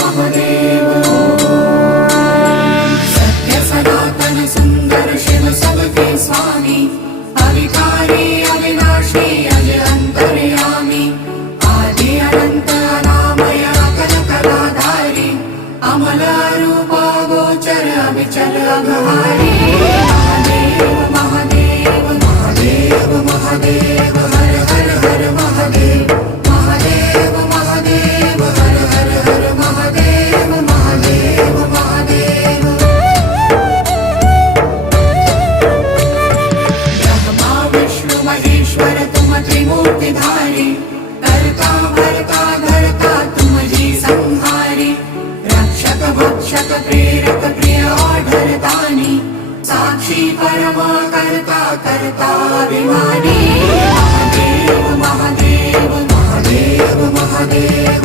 महादेव सत्य सनातन सुंदर शिव सबके स्वामी अविकारी अविनाशी अज अंतर्यामी आदि अनंत अनामय अकल कलाधारी अमल रूप गोचर अविचल अघहारी महादेव महादेव महादेव महादेव हर हर हर महादेव महादेव महादेव हर हर हर महादेव महादेव महादेव ब्रह्मा विष्णु महेश्वर तुम त्रिमूर्तिधारी करता भरता धरता तुम जी संहारी रक्षक भक्षक प्रेरक प्रिय आढरतानी साक्षी परमा करता करता अभिमानी महादेव महादेव महादेव महादेव